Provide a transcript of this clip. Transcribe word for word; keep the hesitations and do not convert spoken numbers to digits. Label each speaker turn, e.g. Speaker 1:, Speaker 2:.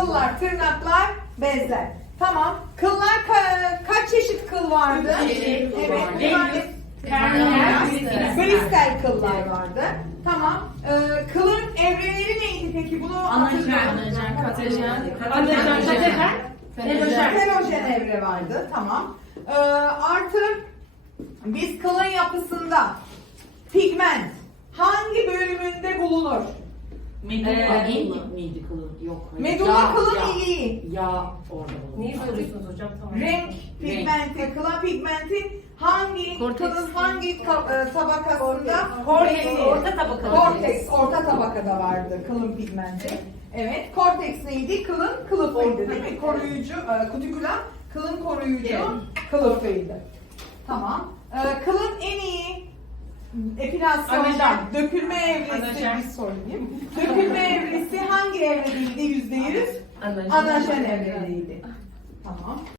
Speaker 1: Kıllar, tırnaklar, bezler. Tamam. Kıllar ka- kaç çeşit kıl vardı?
Speaker 2: Üç çeşit.
Speaker 1: Evet.
Speaker 2: Venüs,
Speaker 1: Bunlar
Speaker 2: Venüs,
Speaker 1: Bristol kıllar vardı. Tamam. Ee, kılın evreleri neydi peki? Bunu
Speaker 2: Anajen,
Speaker 1: hatırlıyorum.
Speaker 2: katejen,
Speaker 3: Anajen, katejen,
Speaker 2: Felojen.
Speaker 1: Felojen evre vardı. Tamam. Ee, artı biz kılın yapısında pigment hangi bölümünde bulunur?
Speaker 2: Medulla miydi kılı? Yok.
Speaker 1: Medulla
Speaker 2: Yağ,
Speaker 1: kılın
Speaker 2: yağ.
Speaker 1: iliği.
Speaker 2: Yağ orada bulunur.
Speaker 3: Neyi soruyorsunuz hocam? Tamam.
Speaker 1: Renk pigmenti, kıla pigmenti hangi kılın hangi ta- e, tabakasında?
Speaker 3: Korteks,
Speaker 1: Belli.
Speaker 3: orta tabakada.
Speaker 1: Korteks, orta tabakada vardı kılın pigmenti. Evet, korteks neydi? Kılın kılıfıydı değil mi? Koruyucu, e, kutikula kılın koruyucu kılıfıydı. Tamam. E, kılın en iyi epilasyonda
Speaker 3: Anajen.
Speaker 1: dökülme evresi
Speaker 3: Anajen.
Speaker 1: bir sorayım. Dökülme evresi hangi evredeydi yüzde yüz?
Speaker 3: Anajen.
Speaker 1: Anajen evredeydi. Tamam.